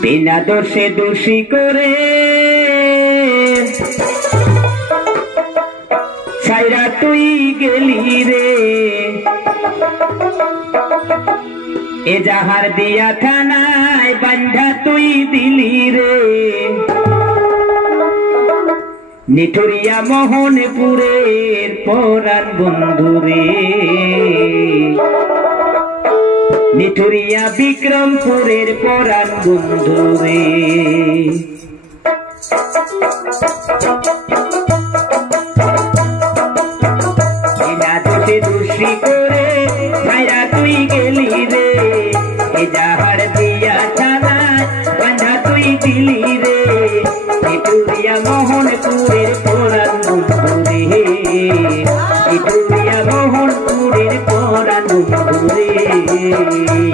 বিনা দোষে দোষী করে। সাইরা তুই গেলি রে। এ যাহার দিয়া থানায় বান্ধা তুই দিলি রে। নিঠুরিয়া মোহনপুরের পরাণ বন্ধুরে নিঠুরিয়া বিক্রমপুরের পরাণ বন্ধুরে বিনা দোষে করে রে। বান্ধা তুই রে। মোহনপুরের পরাণ মোহনপুরের পরাণ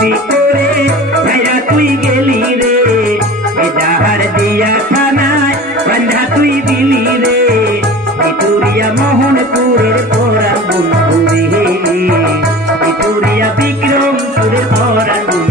দোষী করে ভাইরা তুই গেলি রে। এ দিয়া থানায় বান্ধা তুই দিলি রে। ভিক্টোরিয়া মোহনপুরের পরা বন্ধু রে। ভিক্টোরিয়া বিক্রমপুরের পরা বন্ধু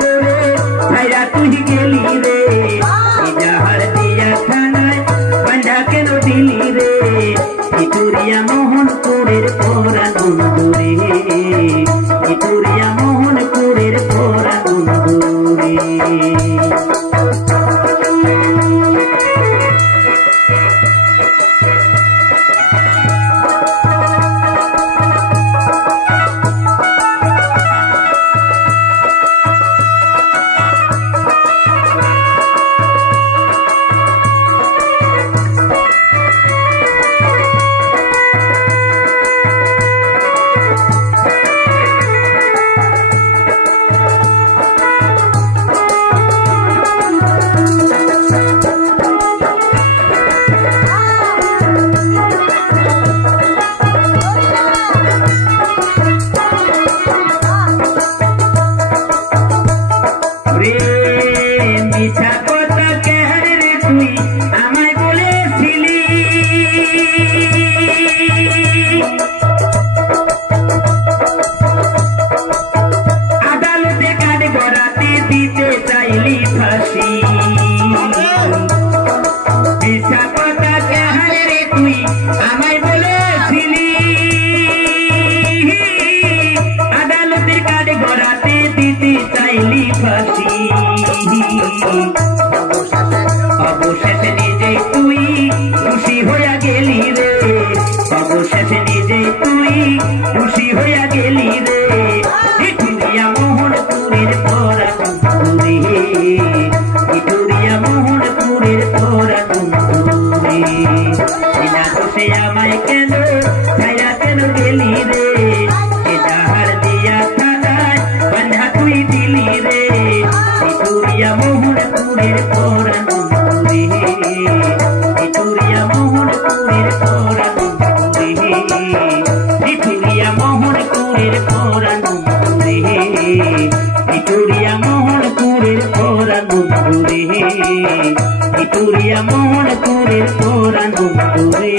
করে ভাইরা তুই গেলি রে। ভিতুরিয়া মোহনপুরের পরানো রে